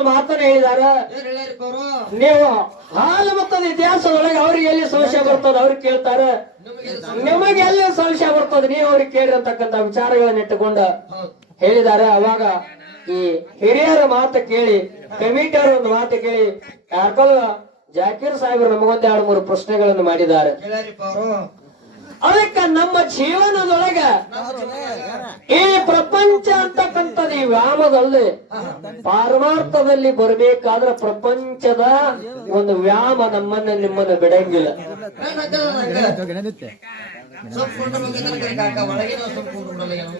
ಒಂದು ಮಾತನ್ನ ಹೇಳಿದಾರ. ಅವರು ನೀವು ಹಾಲು ಮತ್ತದ ಇತಿಹಾಸದೊಳಗೆ ಅವ್ರಿಗೆ ಎಲ್ಲಿ ಸಂಶಯ ಬರ್ತದ ಅವ್ರಿಗೆ ಕೇಳ್ತಾರ. ನಿಮಗೆ ಎಲ್ಲಿ ಸಂಶಯ ಬರ್ತದ? ನೀವು ಅವ್ರಿಗೆ ಕೇಳಿರತಕ್ಕಂತ ವಿಚಾರಗಳನ್ನ ಇಟ್ಟುಕೊಂಡು ಹೇಳಿದಾರ. ಹೇಳಿದ್ದಾರೆ ಅವಾಗ ಈ ಹಿರಿಯರ ಮಾತು ಕೇಳಿ ಕಮಿಟರ್ ಒಂದು ಮಾತು ಕೇಳಿ ಯಾಕಲ್ಲ ಜಾಕೀರ್ ಸಾಹೇಬರು ನಮಗೊಂದು ಎರಡು ಮೂರು ಪ್ರಶ್ನೆಗಳನ್ನು ಮಾಡಿದ್ದಾರೆ. ಅವರು. ಅದಕ್ಕ ನಮ್ಮ ಜೀವನದೊಳಗ ಈ ಪ್ರಪಂಚ ಅಂತಕ್ಕಂಥದ್ದು ಈ ವ್ಯಾಮದಲ್ಲಿ ಪಾರಮಾರ್ಥದಲ್ಲಿ ಬರಬೇಕಾದ್ರೆ ಪ್ರಪಂಚದ ಒಂದು ವ್ಯಾಮ ನಮ್ಮನ್ನ ನಿಮ್ಮನ್ನ ಬಿಡಂಗಿಲ್ಲ ಸ್ವಲ್ಪ ಬಹಳ ಕಾಕ ಒಳಗಿನ ಸ್ವಲ್ಪ ಕೊಂಡ್ರಲ್ಲ ಏನೋ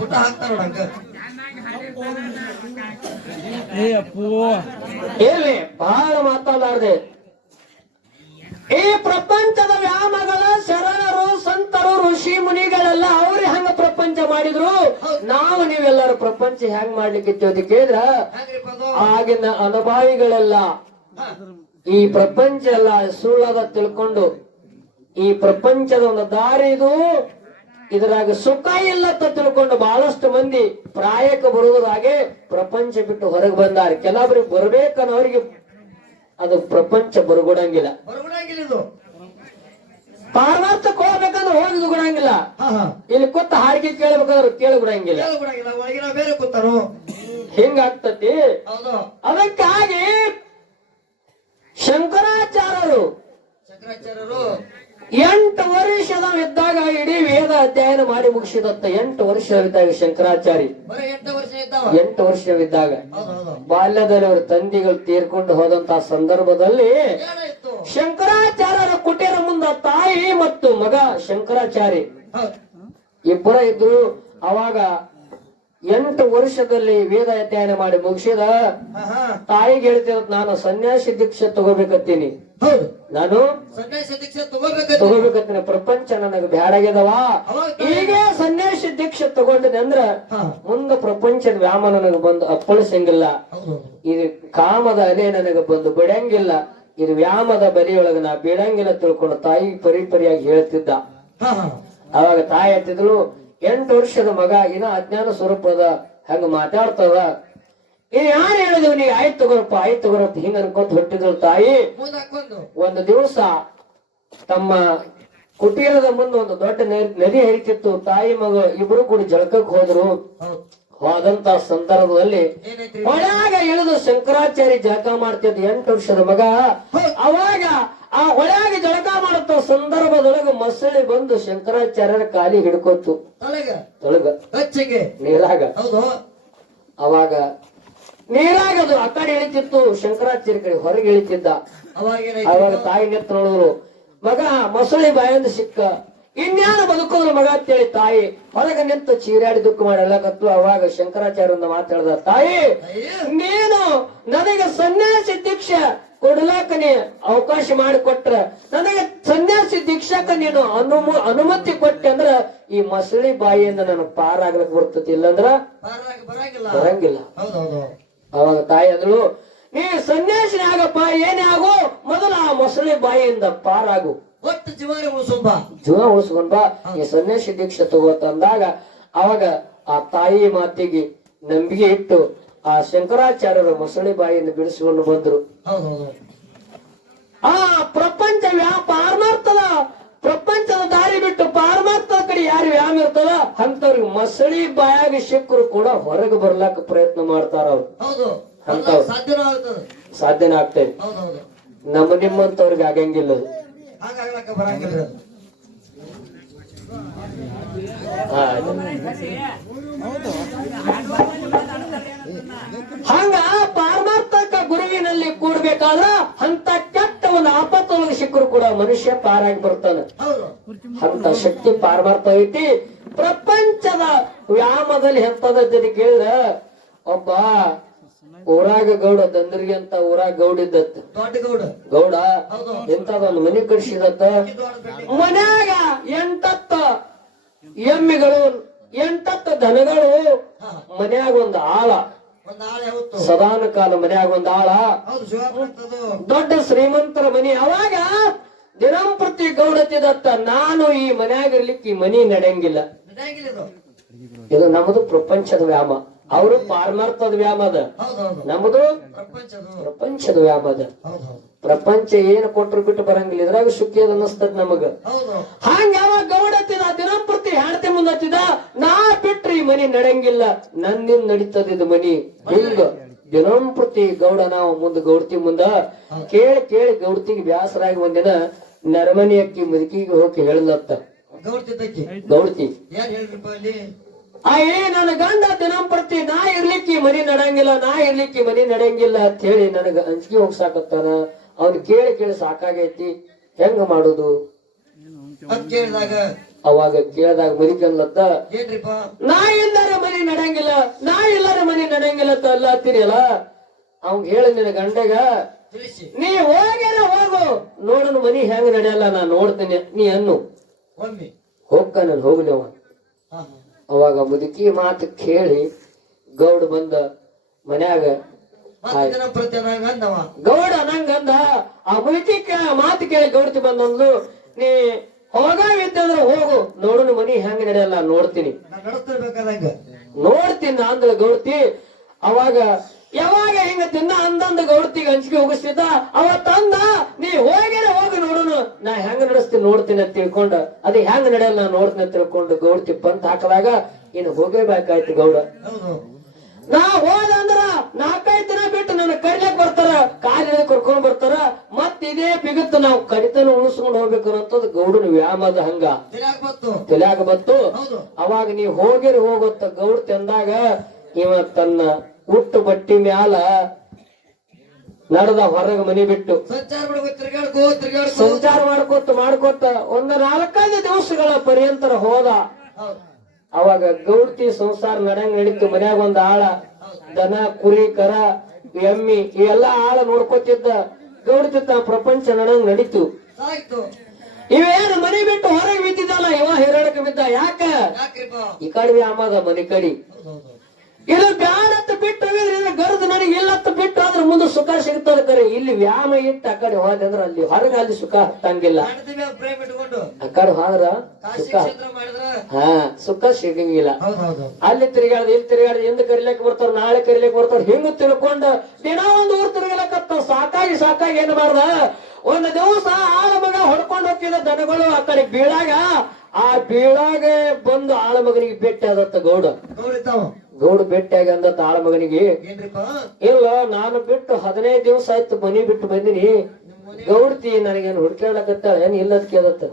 ಊಟ ಹಾಕ್ತಾರ ನೋಡಂಗ ಇರ್ಲಿ ಬಹಳ ಮಾತಾಡಾರ್ದೆ ಈ ಪ್ರಪಂಚದ ವ್ಯಾಮಗಳ ಶರಣರು ಸಂತರು ಋಷಿ ಮುನಿಗಳೆಲ್ಲ ಅವ್ರು ಹೆಂಗ ಪ್ರಪಂಚ ಮಾಡಿದ್ರು? ನಾವು ನೀವೆಲ್ಲರೂ ಪ್ರಪಂಚ ಹೆಂಗ್ ಮಾಡ್ಲಿಕ್ಕೆ ಅಂತ ಕೇಳಿದ್ರ? ಆಗಿನ ಅನುಭವಿಗಳೆಲ್ಲ ಈ ಪ್ರಪಂಚ ಎಲ್ಲ ಸುಳ್ಳದ ತಿಳ್ಕೊಂಡು ಈ ಪ್ರಪಂಚದ ಒಂದು ದಾರಿ ಇದು. ಇದ್ರಾಗ ಸುಖ ಇಲ್ಲ ಅಂತ ತಿಳ್ಕೊಂಡು ಬಹಳಷ್ಟು ಮಂದಿ ಪ್ರಾಯಕ್ಕೆ ಬರುವುದಾಗೆ ಪ್ರಪಂಚ ಬಿಟ್ಟು ಹೊರಗೆ ಬಂದಾರೆ. ಕೆಲವರಿಗೆ ಬರ್ಬೇಕನ್ನೋರಿಗೆ ಅದು ಪ್ರಪಂಚ ಬರುಗುಡಂಗಿಲ್ಲ. ಬರಗುಡಂಗಿಲ್ಲ ಇದು. ಪಾರಮಾರ್ಥಕ್ಕೆ ಹೋಗ್ಬೇಕಂದ್ರೆ ಹೋಗಿ ಹಾ ಇಲ್ಲಿ ಕೂತ ಹಾಡಿಗೆ ಕೇಳ್ಬೇಕಾದ್ರೆ ಕೇಳಬಿಡಂಗಿಲ್ಲ ಬಿಡಂಗಿಲ್ಲ ಒಳಗಿನ ಬೇರೆ ಕೂತಾರು. ಹಿಂಗಾಗ್ತತಿ. ಹೌದು. ಅದಕ್ಕಾಗಿ ಶಂಕರಾಚಾರ್ಯರು ಶಂಕರಾಚಾರ್ಯರು ಎಂಟು ವರ್ಷದವಿದ್ದಾಗ ಇಡೀ ವೇದ ಅಧ್ಯಯನ ಮಾಡಿ ಮುಗಿಸಿದತ್ತ ಎಂಟು ವರ್ಷವಿದ್ದಾಗ ಶಂಕರಾಚಾರ್ಯ. ಶಂಕರಾಚಾರಿ ಎಂಟು ವರ್ಷವಿದ್ದಾಗ ಬಾಲ್ಯದಲ್ಲಿ ಅವರ ತಂದಿಗಳು ತೀರ್ಕೊಂಡು ಹೋದಂತ ಸಂದರ್ಭದಲ್ಲಿ ಶಂಕರಾಚಾರ್ಯರ ಕುಟೀರ ಮುಂದ ತಾಯಿ ಮತ್ತು ಮಗ ಶಂಕರಾಚಾರ್ಯ. ಇಬ್ಬರ ಇದ್ರು. ಅವಾಗ ಎಂಟು ವರ್ಷದಲ್ಲಿ ವೇದ ಅಧ್ಯಯನ ಮಾಡಿ ಮುಗಿಸಿದ ತಾಯಿಗೆ ಹೇಳ್ತಿರ ನಾನು ಸನ್ಯಾಸಿ ದೀಕ್ಷೆ ತಗೋಬೇಕತ್ತೀನಿ. ನಾನು ಸನ್ಯಾಸಿ ದೀಕ್ಷೆ ತಗೋಬೇಕು ತಗೋಬೇಕತ್ತೀನಿ. ಪ್ರಪಂಚ ನನಗೆ ಬ್ಯಾಡಾಗ್ಯದವ ಈಗ ಸನ್ಯಾಸಿ ದೀಕ್ಷೆ ತಗೊಂಡಿದೆ ಅಂದ್ರ ಮುಂದ ಪ್ರಪಂಚದ ವ್ಯಾಮ ನನಗೆ ಬಂದು ಅಪ್ಪಳಿಸಂಗಿಲ್ಲ. ಇದು ಕಾಮದ ಅಲೆ ನನಗೆ ಬಂದು ಬಿಡಂಗಿಲ್ಲ. ಇದು ವ್ಯಾಮದ ಬಲಿಯೊಳಗ ನಾ ಬಿಡಂಗಿಲ್ಲ ತಿಳ್ಕೊಂಡು ತಾಯಿ ಪರಿ ಪರಿಯಾಗಿ ಹೇಳ್ತಿದ್ದ ಅವಾಗ ತಾಯಿ ಹೇಳ್ತಿದ್ಳು ಎಂಟು ವರ್ಷದ ಮಗ ಇನ್ನ ಅಜ್ಞಾನ ಸ್ವರೂಪದ ಹಂಗ ಮಾತಾಡ್ತದ. ಇನ್ ಯಾರು ಹೇಳಿದ್ವು ನೀ? ಆಯ್ತು ತಗೋರಪ್ಪ ಆಯ್ತು ತಗೋರಪ್ಪ. ಹಿಂಗ ಅನ್ಕೊಂತ ಹೊಟ್ಟಿದ್ರು ತಾಯಿ. ಒಂದು ದಿವಸ ತಮ್ಮ ಕುಟೀರದ ಮುಂದೆ ಒಂದು ದೊಡ್ಡ ನದಿ ಹರಿತಿತ್ತು. ತಾಯಿ ಮಗ ಇಬ್ರು ಕೂಡ ಜಳಕಕ್ಕೆ ಹೋದ್ರು. ಹೌದು. ಹೋದಂತ ಸಂದರ್ಭದಲ್ಲಿ ಒಳಗ ಇಳಿದು ಶಂಕರಾಚಾರ್ಯ ಜಳಕ ಮಾಡ್ತಿದ್ದ ಎಂಟು ವರ್ಷದ ಮಗ ಅವಾಗ ಆ ಹೊಳೆಯಾಗಿ ಜಳಕ ಮಾಡುತ್ತ ಸಂದರ್ಭದೊಳಗ ಮಸಳಿ ಬಂದು ಶಂಕರಾಚಾರ್ಯರ ಕಾಲಿ ಹಿಡ್ಕೊತು ತೊಳಗ. ಹಚ್ಚಿಗೆ? ನೀರಾಗ. ಹೌದು. ಅವಾಗ ನೀರಾಗ ಅದು ಆ ಕಡೆ ಇಳಿತಿತ್ತು ಶಂಕರಾಚಾರ್ಯ ಕಡೆ ಹೊರಗೆ ಇಳಿತಿದ್ದ. ಅವಾಗ ತಾಯಿ ನೆತ್ತ ನೋಡಿದ್ರು ಮಗ ಮೊಸಳಿ ಬಾಯಂದು ಸಿಕ್ಕ. ಇನ್ಯಾರು ಬದುಕೋದ್ರ ಮಗ? ಅಂತೇಳಿ ತಾಯಿ ಹೊರಗೆ ನಿಂತು ಚೀರಾಡಿ ದುಃಖ ಮಾಡಿ ಎಲ್ಲಕತ್ತು ಅವಾಗ ಶಂಕರಾಚಾರ್ಯ ಮಾತಾಡ್ದ ತಾಯಿ? ನೀನು ನನಗೆ ಸನ್ಯಾಸಿ ದೀಕ್ಷೆ. ಕೊಡ್ಲಾಕ ನೀ ಅವಕಾಶ ಮಾಡಿಕೊಟ್ರ ನನಗೆ ಸನ್ಯಾಸಿ ದೀಕ್ಷಾಕ ನೀನು ಅನುಮ ಅನುಮತಿ ಕೊಟ್ಟೆ ಅಂದ್ರ ಈ ಮಸಳಿ ಬಾಯಿಯಿಂದ ನಾನು ಪಾರಾಗ್ಲಕ್ ಬರ್ತತಿ ಇಲ್ಲಂದ್ರ ಪಾರಾಗ ಬರಂಗಿಲ್ಲ. ಅವಾಗ ತಾಯಿ ಅಂದಳು ನೀ ಸನ್ಯಾಸಿನ ಆಗಪ್ಪ ಏನೇ ಆಗು ಮೊದಲು ಆ ಮೊಸಳಿ ಬಾಯಿಯಿಂದ ಪಾರಾಗು. ಒಟ್ಟು ಜೀವನ ಉಳಿಸೋಂಬ ಜೀವ ಉಳಿಸ್ಕೊಂಡ್ ಬಾ ಈ ಸನ್ಯಾಸಿ ದೀಕ್ಷೆ ತಗೋತಂದಾಗ ಅವಾಗ ಆ ತಾಯಿ ಮಾತಿಗೆ ನಂಬಿಕೆ ಇಟ್ಟು ಆ ಶಂಕರಾಚಾರ್ಯರು ಮೊಸಳೆ ಬಾಯಿಯನ್ನು ಬಿಡಿಸಿಕೊಂಡು ಬಂದರು. ಹೌದು ಹೌದು. ಆ ಪ್ರಪಂಚ ವ್ಯಾ ಪಾರಮಾರ್ಥದ ಪ್ರಪಂಚದ ದಾರಿ ಬಿಟ್ಟು ಪಾರಮಾರ್ಥದ ಕಡೆ ಯಾರು ವ್ಯಾಮ ಇರ್ತದ ಅಂತವ್ರಿಗೆ ಮೊಸಳಿ ಬಾಯಾಗಿ ಸಿಕ್ಕರು ಕೂಡ ಹೊರಗೆ ಬರ್ಲಾಕ ಪ್ರಯತ್ನ ಮಾಡ್ತಾರ ಅವ್ರು. ಹೌದು. ಅಂಥವ್ರು. ಸಾಧ್ಯನೂ ಆಗ್ತೇವೆ ಹೌದು ಹೌದು. ನಮ್ಮ ನಿಮ್ಮಂತವ್ರಿಗೆ ಆಗಂಗಿಲ್ಲ ಅದು. ಹಂಗ ಪಾರಮಾರ್ಥಕ ಗುರುವಿನಲ್ಲಿ ಕೂಡ್ಬೇಕಾದ್ರ ಅಂತ ಕೆಟ್ಟ ಒಂದು ಆಪತ್ತೊಳಗೆ ಸಿಕ್ಕರು ಕೂಡ ಮನುಷ್ಯ ಪಾರಾಗಿ ಬರ್ತಾನೆ ಅಂತ ಶಕ್ತಿ ಪಾರಮಾರ್ಥ ಐತಿ. ಪ್ರಪಂಚದ ವ್ಯಾಮದಲ್ಲಿ ಹೆತ್ತದ ಜೊತೆ ಕೇಳಿದ್ರ ಒಬ್ಬ ಊರಾಗ ಗೌಡ ದಂದ್ರಿಗೆ ಅಂತ ಊರಾಗ ಗೌಡ ಇದ್ದತ್ ಗೌಡ ಎಂತದೊಂದು ಮನಿ ಕಟ್ಸಿದತ್ತ. ಮನ್ಯಾಗ ಎಂಟತ್ತ ಎಮ್ಮೆಗಳು ಎಂಟತ್ತ ದನಗಳು ಮನ್ಯಾಗ ಒಂದು ಆಳ. ಒಂದ್ ಸದಾನ ಕಾಲ ಮನ್ಯಾಗ ಒಂದು ಆಳ. ದೊಡ್ಡ ಶ್ರೀಮಂತರ ಮನೆ. ಅವಾಗ ದಿನಂಪ್ರತಿ ಗೌಡತಿದತ್ತ ನಾನು ಈ ಮನ್ಯಾಗ ಇರ್ಲಿಕ್ಕೆ ಈ ಮನಿ ನಡೆಯಂಗಿಲ್ಲ. ಇದು ನಮ್ದು ನಮ್ಮದು ಪ್ರಪಂಚದ ವ್ಯಾಮ. ಅವರು ಪಾರಮಾರ್ಥದ ವ್ಯಾಮ ಅದ. ನಮ್ದು ಪ್ರಪಂಚದು. ವ್ಯಾಮ ಅದ. ಪ್ರಪಂಚ ಏನು ಕೊಟ್ರು ಬಿಟ್ಟು ಬರಂಗಿಲ್ಲ. ಇದ್ರಾಗ ಸುಖಿ ಅದ ಅನ್ನಿಸ್ತದ ನಮಗ. ಹಂಗ ಅವ ಗೌಡ ಹತ್ತಿದ ದಿನಂಪ್ರತಿ ಹೆಣ್ತಿ ಮುಂದ ಹತ್ತಿದ ನಾ ಬಿಟ್ರಿ ಈ ಮನಿ ನಡೆಯಂಗಿಲ್ಲ. ನನ್ನಿಂದ ನಡೀತದ ಇದು ಮನಿ. ಹಿಂಗ ದಿನಂಪ್ರತಿ ಗೌಡ ನಾವು ಮುಂದ ಗೌಡ್ತಿ ಮುಂದ ಕೇಳಿ ಕೇಳಿ ಗೌಡ್ತಿಗೆ ಬ್ಯಾಸರಾಗಿ ಒಂದಿನ ನರಮನಿ ಅಕ್ಕಿ ಮುದುಕಿಗೆ ಹೋಗಿ ಹೇಳಲತ್ತ. ಗೌಡ್ತಿ ಆ ಏ ನನ್ನ ಗಂಡ ದಿನಂಪ್ರತಿ ನಾ ಇರ್ಲಿಕ್ಕೆ ಮನಿ ನಡಂಗಿಲ್ಲ ನಾ ಇರ್ಲಿಕ್ಕೆ ಮನಿ ನಡೆಯಂಗಿಲ್ಲ ಅಂತ ಹೇಳಿ ನನಗ ಅಂಜಿಕೆ ಹೋಗ್ಸಾಕತ್ತಾನ. ಅವ್ನು ಕೇಳಿ ಕೇಳಿ ಸಾಕಾಗೈತಿ. ಹೆಂಗ ಮಾಡುದು? ಅಂತ ಕೇಳಿದಾಗ ಅವಾಗ ಕೇಳಿದಾಗ ಮರಿ ಕಲ್ಲತ್ತ ಏನ್ರಿಪ್ಪ? ನಾ ಎಲ್ಲಾರ ಮನಿ ನಡೆಯಂಗಿಲ್ಲ ನಾ ಎಲ್ಲಾರ ಮನಿ ನಡೆಯಂಗಿಲ್ಲ ಅಂತ ಅಲ್ಲ ಹತ್ತಿರಿಯಲ್ಲ? ಅವ್ ಹೇಳಿ ನಿನ್ನ ಗಂಡಗ ನೀ ಹೋಗ್ಯಾರ ಹೋಗು. ನೋಡನು ಮನಿ ಹೆಂಗ್ ನಡೆಯಲ್ಲ ನಾ ನೋಡ್ತೇನೆ. ನೀ ಅನ್ನು. ಹೋಗ್ಕ ನಾನು ಹೋಗ್ಲಿ ಅವ. ಅವಾಗ ಮುದುಕಿ ಮಾತು ಕೇಳಿ ಗೌಡ ಬಂದ ಮನ್ಯಾಗ ಗೌಡ ನಂಗಂದ ಆ ಮುದುಕಿ ಮಾತು ಕೇಳಿ ಗೌಡತಿ ಬಂದಂದ್ಲು ನೀ ಹೋಗಾವಿತ್ತಂದ್ರ ಹೋಗು. ನೋಡೋಣ ಮನಿ ಹೆಂಗ ನಡೆಯಲ್ಲ ನೋಡ್ತೀನಿ. ನೋಡ್ತೀನಿ ಅಂದ್ರ ಗೌಡ್ತಿ. ಅವಾಗ ಯಾವಾಗ ಹಿಂಗ ತಿನ್ನ ಅಂದಂದ ಗೌಡ್ತಿಗೆ ಹಂಚಿಕೆ ಹೋಗಿಸ್ತಿದ್ದ ಅವ ತಂದ ನೀ ಹೋಗಿರ ಹೋಗಿ ನೋಡೋಣ ನಾ ಹೆಂಗ ನಡೆಸ್ತೀನಿ ನೋಡ್ತೀನಿ ಅಂತ ತಿಳ್ಕೊಂಡ. ಅದೇ ಹೆಂಗ ನಡೆಯಲ್ಲ ನಾ ನೋಡ್ತೀನಿ ಅಂತ ತಿಳ್ಕೊಂಡು ಗೌಡ್ತಿ ಬಂತ ಹಾಕದಾಗ ಇನ್ನು ಹೋಗೇಬೇಕಾಯ್ತು ಗೌಡ. ನಾ ಹೋದ ಅಂದ್ರ ನಾಲ್ಕೈದು ದಿನ ಬಿಟ್ಟು ನನ್ನ ಕರಿಲಕ್ ಬರ್ತಾರ ಕಾಲಿನ ಕರ್ಕೊಂಡ್ ಬರ್ತಾರ ಮತ್ ಇದೇ ಬಿಗುತ್ತ ನಾವು ಕಡಿತನ ಉಳಿಸ್ಕೊಂಡು ಹೋಗ್ಬೇಕು ಅನ್ನೋದು ಗೌಡನ ವ್ಯಾಮದ ಹಂಗ. ತಲೆಯಾಗ ಬತ್ತು ತಲ್ಯಾಗ ಬತ್ತು ಹೌದು. ಅವಾಗ ನೀ ಹೋಗಿರಿ ಹೋಗುತ್ತ ಗೌಡ್ ತಂದಾಗ ಇವ ತನ್ನ ಹುಟ್ಟು ಬಟ್ಟಿ ಮ್ಯಾಲ ನಡೆದ ಹೊರಗ ಮನಿ ಬಿಟ್ಟು ಸಂಚಾರ ಮಾಡ್ಕೊತ ಮಾಡ್ಕೊತ ಒಂದು ನಾಲ್ಕೈದು ದಿವಸಗಳ ಪರ್ಯಂತರ ಹೌದು. ಅವಾಗ ಗೌಡ್ತಿ ಸಂಸಾರ ನಡಂಗ್ ನಡೀತು ಮನ್ಯಾಗ ಒಂದ್ ಆಳ ದನ ಕುರಿ ಕರ ಎಮ್ಮಿ ಇವೆಲ್ಲ ಆಳ ನೋಡ್ಕೋತಿದ್ದ ಗೌಡ್ತಿ ತ ಪ್ರಪಂಚ ನಡಂಗ್ ನಡೀತು. ಇವ ಇವೇನು ಮನೆ ಬಿಟ್ಟು ಹೊರಗೆ ಬಿದ್ದಿದ್ದಲ್ಲ ಇವ ಹೇರಾಡಕ ಬಿದ್ದ ಯಾಕ? ಈ ಕಡೆ ಆಮದ ಮನೆ ಕಡಿ. ಇದು ಬ್ಯಾಡತ್ತ ಬಿಟ್ಟು ಹೋಗಿದ್ರೆ ಗರ್ದ? ನನಗೆ ಇಲ್ಲತ್ತ ಬಿಟ್ಟು ಅದ್ರ ಮುಂದೆ ಸುಖ ಸಿಗ್ತದೆ ಕರೆ. ಇಲ್ಲಿ ವ್ಯಾಮ ಇಟ್ಟು ಆ ಕಡೆ ಹೋದ್ರೆ ಅಂದ್ರೆ ಅಲ್ಲಿ ಹೊರಗೆ ಅಲ್ಲಿ ಸುಖ ಹತ್ತಂಗಿಲ್ಲ ಆ ಕಡೆ ಹೋದ್ರ ಸುಖ. ಹಾ ಸುಖ ಸಿಗಂಗಿಲ್ಲ. ಅಲ್ಲಿ ತಿರುಗಾಡ್ದು ಇಲ್ಲಿ ತಿರುಗಾಡ್ದು ಎಂದು ಕರಿಲಿಕ್ಕೆ ಬರ್ತಾರ ನಾಳೆ ಕರಿಲಿಕ್ಕೆ ಬರ್ತಾರ ಹಿಂಗ ತಿಳ್ಕೊಂಡ ದಿನ ಒಂದು ಊರ್ ತಿರುಗಲಕತ್ತ ಸಾಕಾಗಿ ಸಾಕಾಗಿ ಏನ್ ಮಾಡ್ದ? ಒಂದ್ ದಿವಸ ಆಳ ಮಗ ಹೊಡ್ಕೊಂಡು ಹೋಗ್ತಿದ್ದ ದನಗಳು ಆ ಕಡೆ ಬೀಳಾಗ. ಆ ಬೀಳಾಗ ಬಂದು ಆಳ ಮಗನಿಗೆ ಭೇಟಿ ಆದತ್ತ ಗೌಡ. ಗೌಡಿತಾವ ಗೌಡ ಭೇಟಿಯಾಗ ಅಂದ ತಾಳ ಮಗನಿಗೆ ಇಲ್ಲ ನಾನು ಬಿಟ್ಟು ಹದಿನೈದು ದಿವಸ ಆಯ್ತು ಮನಿ ಬಿಟ್ಟು ಬಂದಿನಿ. ಗೌಡ್ತಿ ನನಗೇನು ಹುಡ್ಕಾಡಕತ್ತಾಳ ಏನ್ ಇಲ್ಲದ ಕೇಳತ್ತ?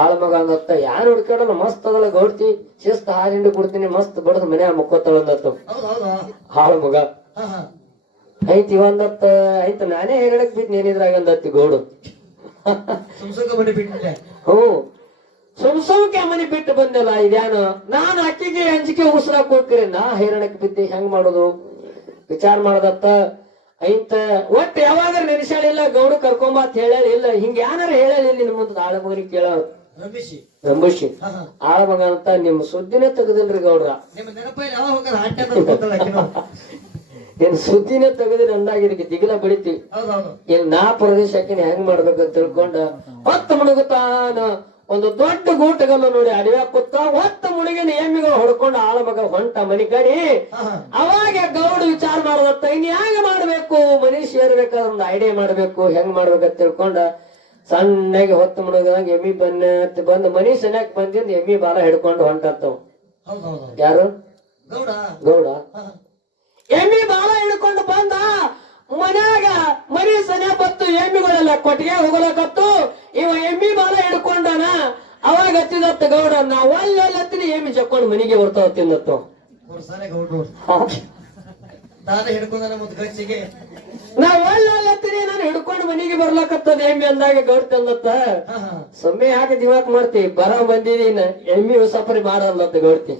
ಆಳ ಮಗ ಅಂದತ್ತ ಯಾರು ಹುಡ್ಕಾಡಲ್ಲ ಮಸ್ತ್ ಅದಲ್ಲ ಗೌಡ್ತಿ. ಶಿಸ್ತ ಹಾರಿಂಡು ಕೊಡ್ತೀನಿ ಮಸ್ತ್ ಬಡದ್ ಮನೆ ಮುಕ್ಕೋತಾಳ ಅಂದತ್ತ. ಆಳ ಮಗ. ಐತಿ ಒಂದತ್ತ ಐತ ನಾನೇ ಹೇಳಕ್ ಬಿಟ್ಟು ನೇನಿದ್ರಾಗ ಅಂದತ್ತಿ ಗೌಡು. ಹ್ಞೂ. ಸುಮ್ ಮನೆ ಮನಿ ಬಿಟ್ಟು ಬಂದಲ್ಲ ಇದ್ಯಾನ ನಾನು ಅಕ್ಕಿಗೆ ಅಂಜಿಕೆ ಉಸಿರಾಕ್ ಹೋಗ್ತೀರಿ ನಾ ಹೈರಾಣಕ್ಕೆ ಬಿದ್ದೆ. ಹೆಂಗ್ ಮಾಡೋದು? ವಿಚಾರ ಮಾಡದತ್ತ. ಐಂತ ಒಟ್ ಯಾವಾಗ ನೆನೆಸಾಳಿಲ್ಲ ಗೌಡ ಕರ್ಕೊಂಬತ್ ಹೇಳ ಇಲ್ಲ ಹಿಂಗ ಯಾನಾರ ಹೇಳಲಿ ನಿನ್ ಮುಂದೆ ಆಳ ಮಗನಿಗೆ ಕೇಳ. ಹಾ ಆಳ ಮಗ ಅಂತ ನಿಮ್ ಸುದ್ದಿನೇ ತೆಗದಿಲ್ರಿ ಗೌಡ್ರ. ನಿನ್ ಸುದ್ದಿನ ಅಂತ ಏನ್ ತೆಗೆದ್ರೆ ಅಂದಾಗ ಇದಕ್ಕೆ ದಿಗಿಲ ಬಿಡಿತಿ ಏನ್ ನಾ ಪ್ರದೇಶಕ್ಕೆ ಹೆಂಗ್ ಮಾಡ್ಬೇಕಂತ ತಿಳ್ಕೊಂಡ ಹೊತ್ತು ಮುಳುಗುತ್ತಾನ ಒಂದು ದೊಡ್ಡ ಗೂಟಗಲ್ಲ ನೋಡಿ ಅಡವ್ಯಾಗ ಕೂತ ಹೊತ್ತ ಮುಳುಗಿನ ಎಮ್ಮಿಗಳು ಹೊಡ್ಕೊಂಡು ಆಳ ಮಗ ಹೊಂಟ ಮನಿ ಕಡಿ. ಅವಾಗ ಗೌಡ ವಿಚಾರ ಮಾಡದತ್ತ ಇನ್ ಹ್ಯಾಂಗ ಮಾಡ್ಬೇಕು? ಮನಿ ಸೇರ್ಬೇಕಾದ್ರೆ ಒಂದು ಐಡಿಯಾ ಮಾಡ್ಬೇಕು ಹೆಂಗ್ ಮಾಡ್ಬೇಕಂತ ತಿಳ್ಕೊಂಡ ಸಣ್ಣಗೆ ಹೊತ್ತು ಮುಳುಗದಂಗ ಎಮ್ಮಿ ಬನ್ನ ಬಂದ್ ಮನಿ ಸನ್ಯಾಕ ಬಂದಿಂದ ಎಮ್ಮಿ ಬಾಲ ಹಿಡ್ಕೊಂಡು ಹೊಂಟತ್ತವ್ ಯಾರು? ಗೌಡ? ಗೌಡ. ಎಮ್ಮಿ ಬಾಲ ಹಿಡ್ಕೊಂಡು ಬಂದ ಮನ್ಯಾಗ ಮರಿ ಸನೆ ಬತ್ತು ಎಮ್ಮಿಗಳೆಲ್ಲ ಕೊಟ್ಟಿಗೆ ಹೋಗಲಕತ್ತು ಇವ ಎಮ್ಮಿ ಬಾಲ ಹಿಡ್ಕೊಂಡನ ಅವಾಗ ಹತ್ತಿದತ್ತ ಗೌಡ ನಾ ಹತ್ತಿನ ಎಮ್ಮಿ ಚಕ್ಕೊಂಡು ಮನೆಗೆ ಬರ್ತಾವ ತಿನ್ನತ್ತು. ಕೊಡ್ಸಾನೆ ಗೌಡ್ರು. ತಾನೇ ಹಿಡ್ಕೊಂಡನ ಮುದ್ದು ಗಚ್ಚಿಗೆ. ನಾ ಒಲ್ಲೆಲ್ಲತ್ತೀನಿ ನಾನು ಹಿಡ್ಕೊಂಡು ಮನೆಗೆ ಬರ್ಲಕತ್ತದ ಎಮ್ಮಿ ಅಂದಾಗ ಗೌಡ ತಂದತ್ತ ಹಾ ಸೊಮ್ಮೆ ಹಾಕಿ ದಿವಾಕ್ ಮಾಡ್ತಿ ಬರ ಬಂದಿದೀನ ಎಮ್ಮಿ ಹೊಸಪರಿ ಮಾಡಲ್ಲತ್ತ ಗೌಡ್ತಿ.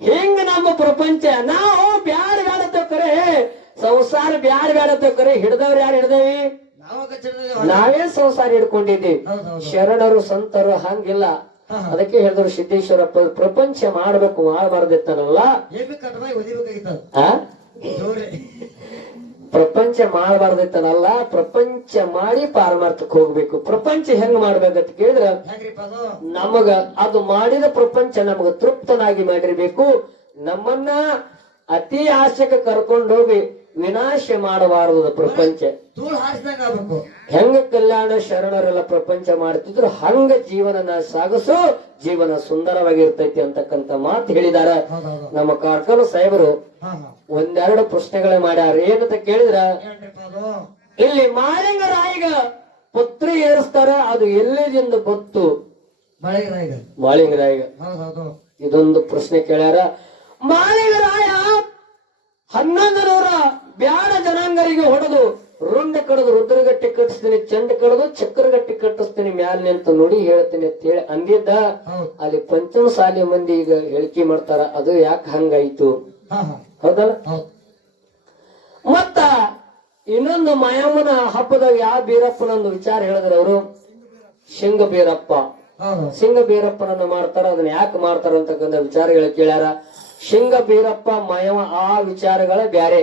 ಹಿಂಗ ನಮ್ಮ ಪ್ರಪಂಚ ನಾವು ಬ್ಯಾಡ ಬ್ಯಾಡತ್ತ ಕರೆ ಸಂಸಾರ ಬ್ಯಾಡ ಅಂತ ಕರೆ ಹಿಡ್ದವ್ರು ಯಾರು ಹಿಡ್ದೇವಿ? ನಾವೇ ಸಂಸಾರ ಹಿಡ್ಕೊಂಡಿದ್ದೀವಿ ಶರಣರು ಸಂತರು ಹಂಗಿಲ್ಲ. ಅದಕ್ಕೆ ಹೇಳಿದ್ರು ಸಿದ್ದೇಶ್ವರ ಪ್ರ- ಪ್ರಪಂಚ ಮಾಡ್ಬೇಕು ಮಾಡಬಾರ್ದಿತ್ತನಲ್ಲ. ಪ್ರಪಂಚ ಮಾಡಬಾರ್ದಿತ್ತನಲ್ಲ ಪ್ರಪಂಚ ಮಾಡಿ ಪಾರಮಾರ್ಥಕ್ಕೆ ಹೋಗ್ಬೇಕು. ಪ್ರಪಂಚ ಹೆಂಗ್ ಮಾಡ್ಬೇಕಂತ ಕೇಳಿದ್ರ? ನಮಗ ಅದು ಮಾಡಿದ ಪ್ರಪಂಚ ನಮಗ ತೃಪ್ತನಾಗಿ ಮಾಡಿರ್ಬೇಕು. ನಮ್ಮನ್ನ ಅತಿ ಆಶಕ ಕರ್ಕೊಂಡು ಹೋಗಿ ವಿನಾಶ ಮಾಡಬಾರದು ಪ್ರಪಂಚ. ಹೆಂಗ ಕಲ್ಯಾಣ ಶರಣರೆಲ್ಲ ಪ್ರಪಂಚ ಮಾಡ್ತಿದ್ರು ಹಂಗ ಜೀವನನ ಸಾಗಿಸು ಜೀವನ ಸುಂದರವಾಗಿರ್ತೈತಿ ಅಂತಕ್ಕಂತ ಮಾತು ಹೇಳಿದಾರ. ನಮ್ಮ ಕಾರ್ಕಲು ಸಾಹೇಬರು ಒಂದೆರಡು ಪ್ರಶ್ನೆಗಳ ಮಾಡ್ಯಾರ. ಏನಂತ ಕೇಳಿದ್ರ? ಇಲ್ಲಿ ಮಾಲಿಂಗ ಮಾಳಿಂಗರಾಯಿಗ ಪುತ್ರಿ ಏರಿಸ್ತಾರ ಅದು ಎಲ್ಲಿದಿಂದ ಗೊತ್ತು ಮಾಲಿಂಗ ರಾಯಿಗ. ಮಾಳಿಂಗರಾಯಿಗ ಇದೊಂದು ಪ್ರಶ್ನೆ ಕೇಳ್ಯಾರ. ಮಾಳಿಂಗರಾಯ ಹನ್ನೊಂದು ನೂರ ಬ್ಯಾಡ ಜನಾಂಗರಿಗೆ ಹೊಡೆದು ರುಂಡ ಕಡದು ರುದ್ರಗಟ್ಟಿ ಕಟ್ಟಿಸ್ತೀನಿ ಚಂಡ ಕಡದು ಚಕ್ರಗಟ್ಟಿ ಕಟ್ಟಿಸ್ತೀನಿ ಮ್ಯಾಲ ನಿಂತ ನೋಡಿ ಹೇಳ್ತೀನಿ ಅಂತ ಹೇಳಿ ಅಂದಿದ್ದ ಅಲ್ಲಿ ಪಂಚಮ ಸಾಲಿ ಮಂದಿ ಈಗ ಹೇಳಿಕೆ ಮಾಡ್ತಾರ ಅದು ಯಾಕೆ ಹಂಗಾಯ್ತು? ಹೌದಲ್ಲ? ಮತ್ತ ಇನ್ನೊಂದು ಮಾಯಮ್ಮನ ಹಬ್ಬದಾಗ ಯಾವ ಬೀರಪ್ಪನೊಂದು ವಿಚಾರ ಹೇಳಿದ್ರು ಅವರು? ಶಿಂಗ ಬೀರಪ್ಪ ಸಿಂಗ ಬೀರಪ್ಪನನ್ನ ಮಾಡ್ತಾರ ಅದನ್ನ ಯಾಕೆ ಮಾಡ್ತಾರ ಅಂತಕ್ಕಂಥ ವಿಚಾರಗಳು ಕೇಳ್ಯಾರ. ಶಿಂಗ ಬೀರಪ್ಪ ಮಯವ ಆ ವಿಚಾರಗಳ ಬ್ಯಾರೆ.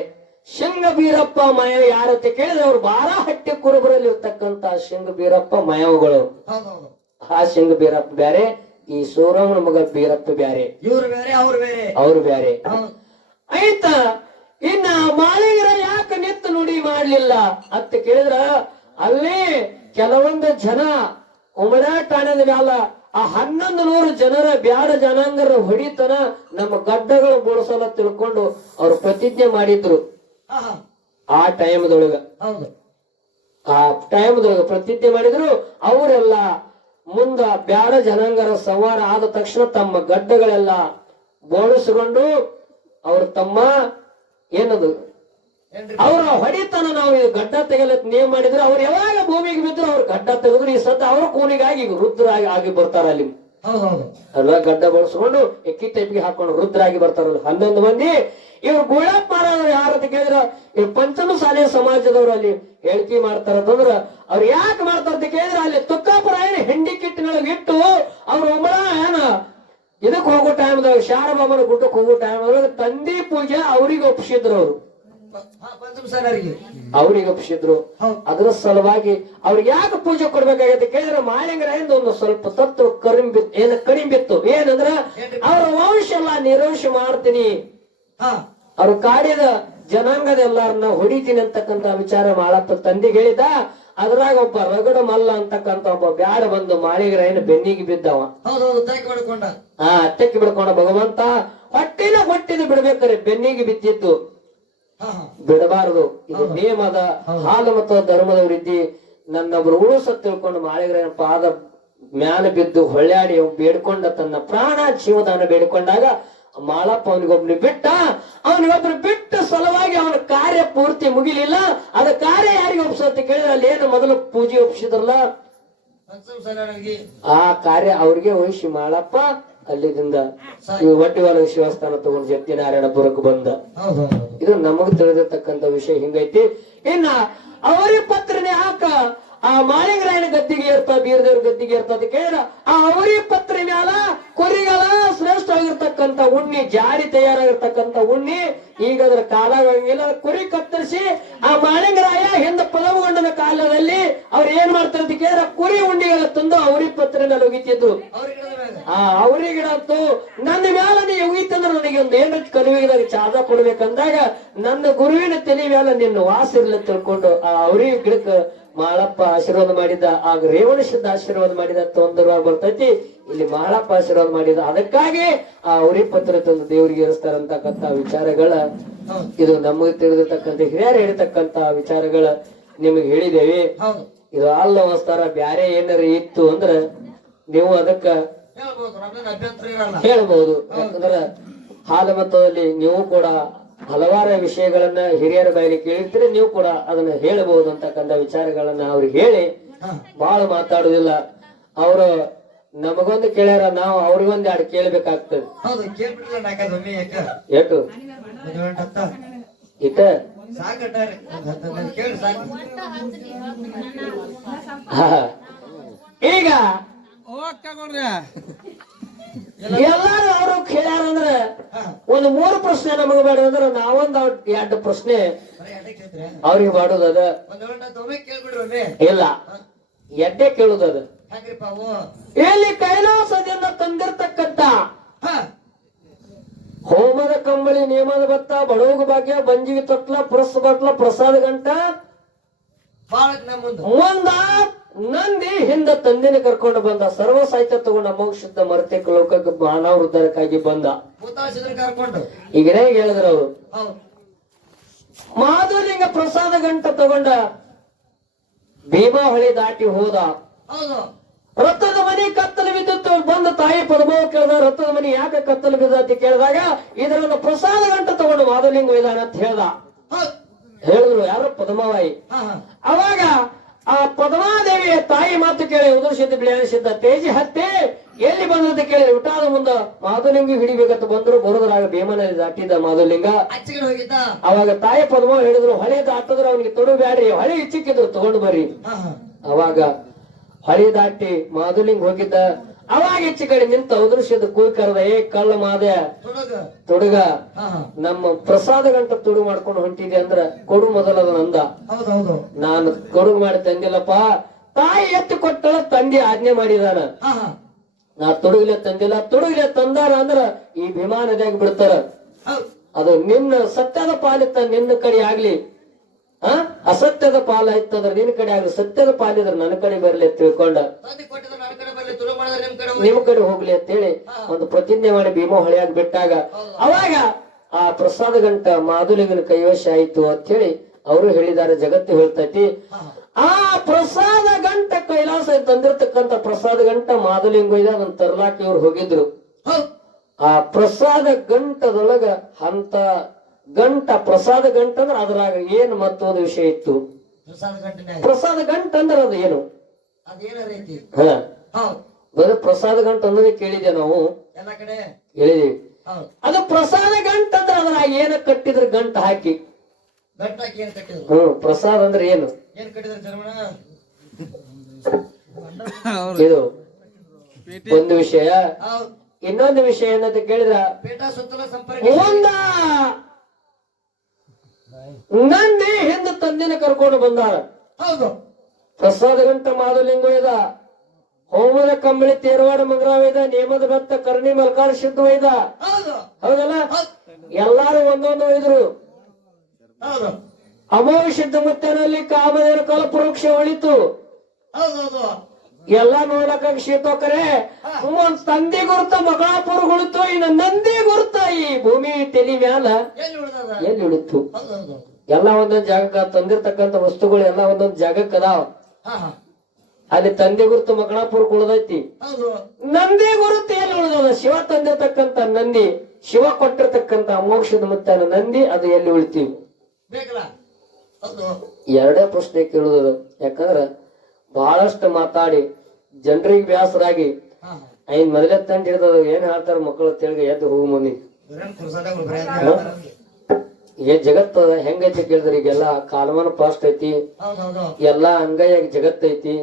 ಶಿಂಗ ಬೀರಪ್ಪ ಮಯ ಯಾರತ್ತೆ ಕೇಳಿದ್ರೆ ಅವ್ರು ಬಾರಾಹಟ್ಟಿ ಕುರುಬರಲ್ಲಿ ಇರ್ತಕ್ಕಂತ ಶಿಂಗ ಬೀರಪ್ಪ ಮಯವಗಳು ಆ ಶಿಂಗ ಬೀರಪ್ಪ ಬ್ಯಾರೆ ಈ ಸೂರಮ್ಮನ ಮಗ ಬೀರಪ್ಪ ಬ್ಯಾರೆ. ಇವ್ರು ಬೇರೆ ಅವ್ರು ಬೇರೆ. ಅವ್ರು ಬ್ಯಾರೆ. ಆಯ್ತ? ಇನ್ನ ಮಾಲೀಗರ ಯಾಕೆ ನಿತ್ತು ನುಡಿ ಮಾಡ್ಲಿಲ್ಲ ಅಂತ ಕೇಳಿದ್ರ ಅಲ್ಲಿ ಕೆಲವೊಂದು ಜನ ಉಮರಾ ಕಾಣದ ಮ್ಯಾಲ ಆ ಹನ್ನೊಂದು ನೂರು ಜನರ ಬ್ಯಾಡ ಜನಾಂಗರ ಹೊಡಿತನ ನಮ್ಮ ಗಡ್ಡಗಳು ಬೋಳ್ಸಲ ತಿಳ್ಕೊಂಡು ಅವ್ರು ಪ್ರತಿಜ್ಞೆ ಮಾಡಿದ್ರು. ಆ ಟೈಮ್ದೊಳಗ. ಹೌದು. ಆ ಟೈಮ್ದೊಳಗ ಪ್ರತಿಜ್ಞೆ ಮಾಡಿದ್ರು ಅವರೆಲ್ಲ ಮುಂದ ಬ್ಯಾಡ ಜನಾಂಗರ ಸಂವಾರ ಆದ ತಕ್ಷಣ ತಮ್ಮ ಗಡ್ಡಗಳೆಲ್ಲ ಬೋಳಿಸಿಕೊಂಡು ಅವರು ತಮ್ಮ ಏನದು ಅವರ ಹೊಡಿತನ ನಾವು ಇದು ಗಡ್ಡ ತೆಗಲತ್ ನೇಮ್ ಮಾಡಿದ್ರೆ ಅವ್ರು ಯಾವಾಗ ಭೂಮಿಗೆ ಬಿದ್ರು ಅವ್ರು ಗಡ್ಡ ತೆಗೆದ್ರು ಈ ಸದ್ದ ಅವ್ರ ಕೂನಿಗಾಗಿ ಈಗ ರುದ್ರಾಗಿ ಆಗಿ ಬರ್ತಾರ ಅಲ್ಲಿ. ಅಲ್ವಾ? ಗಡ್ಡ ಬಳಸ್ಕೊಂಡು ಎಕ್ಕಿ ಟೈಪ್ಗೆ ಹಾಕೊಂಡು ರುದ್ರ ಆಗಿ ಬರ್ತಾರ ಹನ್ನೊಂದು ಮಂದಿ. ಇವ್ರು ಗುಳಾಪ್ ಯಾರು ಅಂತ ಕೇಳಿದ್ರ ಇವ್ರು ಪಂಚಮ ಸಾಲೆ ಸಮಾಜದವ್ರು ಅಲ್ಲಿ ಹೇಳಿಕೆ ಮಾಡ್ತಾರ ಅಂತಂದ್ರ ಅವ್ರು ಯಾಕೆ ಮಾಡ್ತಾರ ಅಂತ ಕೇಳಿದ್ರ ಅಲ್ಲಿ ತುಕ್ಕಾಪುರ ಏನು ಹೆಂಡಿ ಕಿಟ್ಟಿನೊಳಗೆ ಇಟ್ಟು ಅವ್ರ ಒಮ್ಮಳ ಏನ ಇದಕ್ ಹೋಗೋ ಟೈಮ್ದಾಗ ಶಾರಬಾಬನ ಗುಡ್ಡಕ್ಕೆ ಹೋಗೋ ಟೈಮ್ ತಂದಿ ಪೂಜೆ ಅವ್ರಿಗೆ ಒಪ್ಪಿಸಿದ್ರು ಅವ್ರು. ಅವ್ರಿಗೆ ಒಪ್ಪಿಸಿದ್ರು ಅದರ ಸಲುವಾಗಿ ಅವ್ರಿಗೆ ಯಾಕೆ ಪೂಜೆ ಕೊಡ್ಬೇಕಾಗತ್ತೆ ಕೇಳಿದ್ರೆ ಮಾಳಿಂಗರಾಯಿಂದ ಒಂದು ಸ್ವಲ್ಪ ತತ್ವ ಕರಿಂಬಿತ್ತು ಏನ ಕಡಿಂಬಿತ್ತು ಏನಂದ್ರ ಅವ್ರ ವಂಶ ಎಲ್ಲ ನಿರ್ವಂಶ ಮಾಡ್ತೀನಿ. ಹಾ. ಅವ್ರು ಕಾಡಿದ ಜನಾಂಗದ ಎಲ್ಲಾರನ್ನ ಹೊಡಿತೀನಿ ಅಂತಕ್ಕಂತ ವಿಚಾರ ಮಾಡತ್ತ ತಂದಿಗೆ ಹೇಳಿದ ಅದ್ರಾಗ ಒಬ್ಬ ರಗಡ ಮಲ್ಲ ಅಂತಕ್ಕಂತ ಒಬ್ಬ ಬ್ಯಾಡ ಬಂದು ಮಾಳಿಗರಾಯನ ಬೆನ್ನಿಗೆ ಬಿದ್ದವ. ಹಾ ತೆಕ್ಕಿ ಆ ಬಿಡ್ಕೊಂಡ ಭಗವಂತ. ಹೊಟ್ಟಿನ ಹೊಟ್ಟಿನ ಬಿಡ್ಬೇಕಾರೆ ಬೆನ್ನಿಗೆ ಹಾ ಬಿಡಬಾರದು. ಇದು ನಿಯಮದ ಹಾಲು ಮತ್ತು ಧರ್ಮದ ವೃದ್ಧಿ ನನ್ನೊಬ್ರು ಉಳುಸ ತಿಳ್ಕೊಂಡು ಮಾಳಿಗರ ಪಾದ ಮ್ಯಾಲ ಬಿದ್ದು ಹೊಳ್ಳಾಡಿ ಬೇಡ್ಕೊಂಡ ತನ್ನ ಪ್ರಾಣ ಜೀವದಾನ ಬೇಡಿಕೊಂಡಾಗ ಮಾಳಪ್ಪ ಅವನಿಗೊಬ್ನು ಬಿಟ್ಟ ಅವನಿಗೊಬ್ರು ಬಿಟ್ಟ ಸಲುವಾಗಿ ಅವನ ಕಾರ್ಯ ಪೂರ್ತಿ ಮುಗಿಲಿಲ್ಲ. ಅದ ಕಾರ್ಯ ಯಾರಿಗೆ ಒಪ್ಸಂತ ಕೇಳಿದ್ರೆ ಅಲ್ಲಿ ಏನು ಮೊದಲು ಪೂಜೆ ಒಪ್ಸಿದ್ರಲ್ಲ? ಆ ಕಾರ್ಯ ಅವ್ರಿಗೆ ವಹಿಸಿ ಮಾಳಪ್ಪ. ಅಲ್ಲಿದಿಂದ ಒಟ್ಟಿವಾಲ ಶಿವಸ್ಥಾನ ತಗೊಂಡು ಜತ್ತಿ ನಾರಾಯಣಪುರಕ್ಕೆ ಬಂದ. ಇದು ನಮಗ್ ತಿಳಿದಿರ್ತಕ್ಕಂತ ವಿಷಯ ಹಿಂಗೈತಿ. ಇನ್ನ ಅವರಿ ಪತ್ರನೇ ಹಾಕ ಆ ಮಾಳಿಂಗರಾಯಣ ಗದ್ದಿಗೆ ಏರ್ತ ಬೀರದೇವ್ರ ಗದ್ದಿಗೆ ಏರ್ತ ಕೇಳ ಆ ಅವರಿ ಪತ್ರ ಮ್ಯಾಲ ಕೊರಿಗಳ ಶ್ರೇಷ್ಠವಾಗಿರ್ತಕ್ಕಂತ ಉಣ್ಣಿ ಜಾರಿ ತಯಾರಾಗಿರ್ತಕ್ಕಂತ ಉಣ್ಣಿ ಈಗ ಅದ್ರ ಕಾಲ ಕುರಿ ಕತ್ತರಿಸಿ ಆ ಮಾಳಿಂಗರಾಯ ಹಿಂದ ಪದವುಗೊಂಡನ ಕಾಲದಲ್ಲಿ ಅವ್ರ ಏನ್ ಮಾಡ್ತಾರಂತ ಕೇಳ ಕೇಳಿದ್ರ ಕುರಿ ಉಂಡಿಗೆಲ್ಲ ತಂದು ಅವರಿ ಪತ್ರ ಮೇಲೆ ಮ್ಯಾಗ ಆ ಅವ್ರಿಗಿಡತ್ತು ನನ್ನ ಮ್ಯಾಲ ನೀ ಹೋಗಿತ್ತಂದ್ರ ನನಗೆ ಒಂದು ಏನು ಕಲಿವಿದಾಗ ಚಾದ ಕೊಡ್ಬೇಕಂದಾಗ ನನ್ನ ಗುರುವಿನ ತಲೆ ಮ್ಯಾಲ ನಿನ್ನ ವಾಸ ಇರ್ಲಿ ತಿಳ್ಕೊಂಡು ಆ ಅವ್ರಿ ಗಿಡಕ್ಕೆ ಮಾಳಪ್ಪ ಆಶೀರ್ವಾದ ಮಾಡಿದ ಆಗ ರೇವಣ ಶುದ್ಧ ಆಶೀರ್ವಾದ ಮಾಡಿದ ತೊಂದರವಾಗಿ ಬರ್ತೈತಿ. ಇಲ್ಲಿ ಮಾಳಪ್ಪ ಆಶೀರ್ವಾದ ಮಾಡಿದ. ಅದಕ್ಕಾಗಿ ಆ ಅವರಿ ಪತ್ರ ತಂದು ದೇವರಿಗೆ ಇರಿಸ್ತಾರಂತಕ್ಕಂತ ವಿಚಾರಗಳ ಇದು ನಮಗೆ ತಿಳಿದಿರ್ತಕ್ಕಂಥ ಹಿರಿಯರು ಹೇಳಿರ್ತಕ್ಕಂತ ವಿಚಾರಗಳ ನಿಮಗೆ ಹೇಳಿದೇವೆ ಇದು ಅಲ್ಲ ಬ್ಯಾರೆ ಏನಾರ ಇತ್ತು ಅಂದ್ರ ನೀವು ಅದಕ್ಕ ಹೇಳ್ಬೋದು ಯಾಕಂದ್ರೆ ಹಾಲು ಮತ್ತು ಅಲ್ಲಿ ನೀವು ಕೂಡ ಹಲವಾರು ವಿಷಯಗಳನ್ನ ಹಿರಿಯರ ಬಾಯಲ್ಲಿ ಕೇಳಿದ್ರೆ ನೀವು ಕೂಡ ಅದನ್ನ ಹೇಳಬಹುದು ಅಂತಕ್ಕಂಥ ವಿಚಾರಗಳನ್ನ ಅವ್ರಿಗೆ ಹೇಳಿ ಬಹಳ ಮಾತಾಡುದಿಲ್ಲ. ಅವರು ನಮಗೊಂದು ಕೇಳ್ಯಾರ ನಾವು ಅವ್ರಿಗೊಂದು ಎರಡು ಕೇಳ್ಬೇಕಾಗ್ತದೆ. ಈಗ ಎಲ್ಲಾರು ಅವರು ಕೇಳ್ಯಾರ ಅಂದ್ರ ಹಾ. ಒಂದು ಮೂರು ಪ್ರಶ್ನೆ ನಮಗ ಬೇಡ ಅಂದ್ರ ನಾವೊಂದ್ ಎರಡು ಪ್ರಶ್ನೆ ಅವ್ರಿಗೆ ಮಾಡೋದದ ಇಲ್ಲ. ಎಡ್ಡೆ ಕೇಳುದದ ಇಲ್ಲಿ ಕೈಲಾಸದಿಂದ ತಂದಿರ್ತಕ್ಕಂತ ಹಾ. ಹೋಮದ ಕಂಬಳಿ ನಿಯಮದ ಭತ್ತ ಬಡೋಗ ಭಾಗ್ಯ ಬಂಜಿಗೆ ತೊಟ್ಲ ಪುರಸ್ ಬಟ್ಲ ಪ್ರಸಾದ ಗಂಟ ಮುಂದ ನಂದಿ ಹಿಂದ ತಂದಿನ ಕರ್ಕೊಂಡು ಬಂದ ಸರ್ವ ಸಾಹಿತ್ಯ ತಗೊಂಡ ಮೋಕ್ಷದ ಮರತೆಕ್ ಲೋಕಕ್ಕೆ ಮಾನವ ಉದ್ಧಾರಕ್ಕಾಗಿ ಬಂದ. ಕರ್ಕೊಂಡು. ಈಗ ಹೇಗೆ ಹೇಳಿದ್ರು ಅವರು. ಮಾಧುಲಿಂಗ ಪ್ರಸಾದ ಗಂಟ ತಗೊಂಡ ಭೀಮಾವಳಿ ದಾಟಿ ಹೋದ. ರಥದ ಮನಿ ಕತ್ತಲು ಬಿದ್ದಿತ್ತು. ಬಂದ ತಾಯಿ ಪದ್ಮಾವ ಕೇಳಿದ ರಥದ ಮನಿ ಯಾಕೆ ಕತ್ತಲು ಬಿದ್ದ ಅಂತ ಕೇಳಿದಾಗ ಇದರನ್ನು ಪ್ರಸಾದ ಗಂಟ ತಗೊಂಡು ಮಾಧುಲಿಂಗ ಇದ್ದಾನೆ ಅಂತ ಹೇಳ್ದ. ಹೇಳಿದ್ರು ಯಾರು ಪದ್ಮವಾಯಿ ಅವಾಗ ಆ ಪದ್ಮಾದೇವಿಯ ತಾಯಿ ಮಾತು ಕೇಳಿ ಉದರ್ಶಿದ್ದ ಬಿಳಿಸಿದ್ದ ತೇಜಿ ಹತ್ತೆ ಎಲ್ಲಿ ಬಂದಂತ ಕೇಳಿ ಊಟದ ಮುಂದ ಮಾಧುಲಿಂಗ ಹಿಡಿಬೇಕಂತ ಬಂದ್ರು ಬರೋದ್ರಾಗ ಭೀಮನ ದಾಟಿದ್ದ ಮಾಧುಲಿಂಗ. ಹೋಗಿದ್ದ? ಅವಾಗ ತಾಯಿ ಪದ್ಮ ಹೇಳಿದ್ರು ಹೊಳೆ ದಾಟದ್ರು ಅವನಿಗೆ ತೊಡು ಬ್ಯಾಡ್ರಿ ಹೊಳೆ ಇಚ್ಚಿಕ್ಕಿದ್ರು ತಗೊಂಡು ಬರ್ರಿ. ಅವಾಗ ಹೊಳೆ ದಾಟಿ ಮಾಧುಲಿಂಗ ಹೋಗಿದ್ದ. ಅವಾಗ ಹೆಚ್ಚು ಕಡೆ ನಿಂತ ಉದೃಶ್ಯದ ಕೂಯ್ ಕರೆದ ಏ ಕಳ್ಳ ಮಾದೆ. ತೊಡಗ. ನಮ್ಮ ಪ್ರಸಾದ ಗಂಟ ತುಡು ಮಾಡ್ಕೊಂಡು ಹೊಂಟಿದೆ ಅಂದ್ರ ಕೊಡು ಮೊದಲದ ನಂದ. ನಾನು ಕೊಡು ಮಾಡಿ ತಂದಿಲ್ಲಪ್ಪ ತಾಯಿ ಎತ್ತು ಕೊಟ್ಟಳ ತಂದೆ ಆಜ್ಞೆ ಮಾಡಿದಾನ. ನಾ ತುಡುಗಿಲೆ ತಂದಿಲ್ಲ ತುಡುಗಿಲೆ ತಂದಾರ ಅಂದ್ರ ಈ ಭೀಮಾ ನದಿಯಾಗ ಬಿಡ್ತಾರ. ಅದು ನಿನ್ನ ಸತ್ಯದ ಪಾಲಿತ್ತ ನಿನ್ನ ಕಡೆ ಆಗ್ಲಿ. ಆ? ಅಸತ್ಯದ ಪಾಲ ಇತ್ತಂದ್ರ ನಿನ್ನ ಕಡೆ ಆಗ್ಲಿ. ಸತ್ಯದ ಪಾಲಿದ್ರ ನನ್ನ ಕಡೆ ಬರ್ಲಿ ತಿಳ್ಕೊಂಡ. ನಿಮ್ ಕಡೆ ಹೋಗ್ಲಿ ಅಂತ ಹೇಳಿ ಅಂತೇಳಿ ಒಂದು ಪ್ರತಿಜ್ಞೆ ಮಾಡಿ ಭೀಮೋ ಹಳೆಯಾಗಿ ಬಿಟ್ಟಾಗ ಅವಾಗ ಆ ಪ್ರಸಾದ ಗಂಟ ಮಾಧುಲಿಗನ ಕೈವಶ ಆಯ್ತು ಅಂತ ಹೇಳಿ ಅವರು ಹೇಳಿದ್ದಾರೆ ಜಗತ್ತು ಹೇಳ್ತೈತಿ. ಆ ಪ್ರಸಾದ ಗಂಟ ಕೈಲಾಸ ತಂದಿರತಕ್ಕಂತ ಪ್ರಸಾದ ಗಂಟ ಮಾದುಲಿಂಗ ಅದನ್ನ ತರ್ಲಾಕ ಇವ್ರು ಹೋಗಿದ್ರು. ಆ ಪ್ರಸಾದ ಗಂಟದೊಳಗ ಅಂತ ಗಂಟ ಪ್ರಸಾದ ಗಂಟ ಅಂದ್ರ ಅದ್ರಾಗ ಏನ್ ಮತ್ತೊಂದು ವಿಷಯ ಇತ್ತು? ಪ್ರಸಾದ ಗಂಟೆ ಪ್ರಸಾದ ಗಂಟ ಅಂದ್ರ ಅದು ಏನು? ಅದೇನ ಬರೀ ಪ್ರಸಾದ ಗಂಟ ಅನ್ನೋದೇ ಕೇಳಿದೆ ನಾವು? ಎಲ್ಲ ಕಡೆ? ಹೇಳಿದೀವಿ ಅದು ಪ್ರಸಾದ ಗಂಟ ಅಂದ್ರ ಅದ್ರಾಗ ಏನ ಕಟ್ಟಿದ್ರ ಗಂಟ ಹಾಕಿ? ಗಂಟಾಕಿ ಏನ್ ಕಟ್ಟಿದ್ರು? ಹ್ಮ್ ಪ್ರಸಾದ ಅಂದ್ರೆ ಏನು? ಏನ್ ಕಟ್ಟಿದ್ರು ಚರ್ಮಣ ಇದು ಒಂದು ವಿಷಯ. ಇನ್ನೊಂದು ವಿಷಯ ಏನಂತ ಕೇಳಿದ್ರ? ಪೇಟ ಸುತ್ತಲ ಸಂಪರ್ಕ ಒಂದ? ನಂದಿ ಹಿಂದ ತಂದಿನ ಕರ್ಕೊಂಡು ಬಂದಾರ. ಹೌದು. ಪ್ರಸಾದ ಗಂಟ ಮಾಧುಲಿಂಗ ಇದ ಹೋಮದ ಕಂಬಳಿ ತೇರವಾಡ ಮಂಗರಾವಿದ ನೇಮದ ಭತ್ತ ಕರ್ಣಿ ಮಲ್ಕಾರ ಸಿದ್ಧ ವೈದ ಹೌದು. ಹೌದಲ್ಲ? ಹೌದು. ಎಲ್ಲಾರು ಒಂದೊಂದು ಒಯ್ದ್ರು ಅಮೋಘ ಸಿದ್ಧ ಮುತ್ತನಲ್ಲಿ ಪೃಕ್ಷ ಹೊಳಿತು ಒಳಿತು. ಎಲ್ಲಾ ನೋಡಕ ಶೀತೋಕರೆ ಒಂದ್ ತಂದೆ ಗುರುತ ಮಗಳಾಪುರ ಉಳಿತು ಇನ್ನು ನಂದಿ ಗುರುತ ಈ ಭೂಮಿ ತೆಲಿ ಮ್ಯಾಲ ಎಲ್ಲಿ ಉಳಿತು? ಎಲ್ಲಾ ಒಂದೊಂದ್ ಜಾಗಕ್ಕ ತಂದಿರ್ತಕ್ಕಂತ ವಸ್ತುಗಳು ಎಲ್ಲಾ ಒಂದೊಂದ್ ಜಾಗಕ್ಕ ಅದಾವ ಅಲ್ಲಿ ತಂದೆ ಗುರುತು ಮಗಳಾಪುರ ಉಳಿದೈತಿ ನಂದಿ ಗುರುತು ಎಲ್ಲಿ ಉಳಿದದ? ಶಿವ ತಂದಿರ್ತಕ್ಕಂತ ನಂದಿ ಶಿವ ಕೊಟ್ಟಿರ್ತಕ್ಕಂತ ಮೋಕ್ಷದ ಮುತ್ತನ ನಂದಿ ಅದು ಎಲ್ಲಿ ಉಳಿತೀವಿ? ಎರಡೇ ಪ್ರಶ್ನೆ ಕೇಳುದು ಯಾಕಂದ್ರ ಬಹಳಷ್ಟು ಮಾತಾಡಿ ಜನರಿಗೆ ಬ್ಯಾಸರಾಗಿ ಐನ್ ಮೊದಲೇ ತಂಡ ಹಿಡಿದ ಏನ್ ಹೇಳ್ತಾರ ಮಕ್ಕಳು ತಿಳ್ಗ ಎದ್ದು ಹೋಗು ಮುಂದಿ ಏ ಜಗತ್ತ ಹೆಂಗೈತಿ ಕೇಳಿದ್ರೆ ಈಗೆಲ್ಲ ಕಾಲಮಾನ ಪಾಸ್ಟ್ ಐತಿ. ಎಲ್ಲಾ ಅಂಗೈಯಾಗಿ ಜಗತ್ತೈತಿ.